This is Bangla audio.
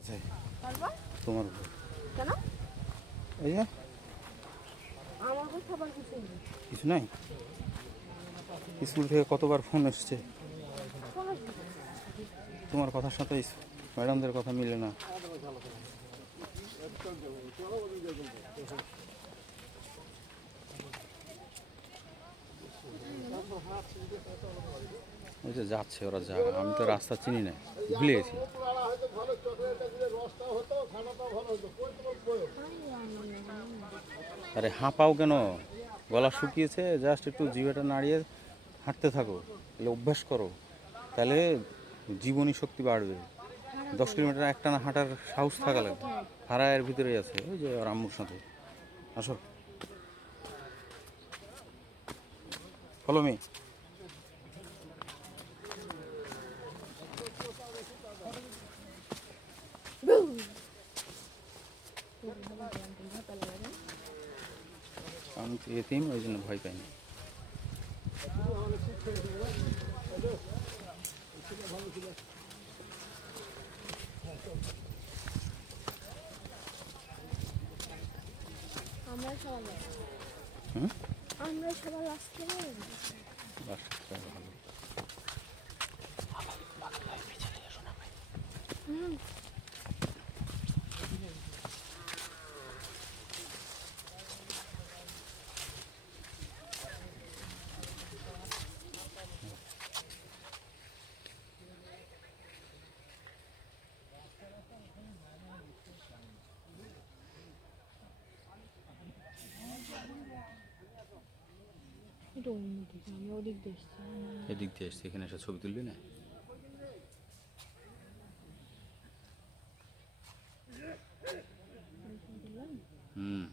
আছে তারপর তোমার কেন এই যে আমার কাছে খাবার কিছু নেই। কিছু নাই। স্কুল থেকে কতবার ফোন এসছে, ফোন আসবে কেন? তোমার কথার সাথে ম্যাডামদের কথা মিলে না। ওই যে যাচ্ছে ওরা, যা আমি তো রাস্তা চিনি না, ভুলে গেছি। আরে হাঁপাও কেন? গলা শুকিয়েছে, জাস্ট একটু জিভেটা নাড়িয়ে হাঁটতে থাকো, তাহলে অভ্যাস করো, তাহলে জীবনী শক্তি বাড়বে। 10 কিলোমিটার একটানা হাঁটার সাহস থাকা লাগবে। হারা এর ভিতরেই আছে, ওই যে ওর আম্মুর সাথে। আসো, ফলো মি। আমি তো এতিম, ওই জন্য ভয় পাইনি। আমরা সবাই হুম, আমরা সবাই আসতে বাস ভালো। এটা অন্যদিকে, আমি ওদিক দিয়ে এসছি। এদিক দিয়ে এসছি, এখানে এসে ছবি তুলবি না? হুম।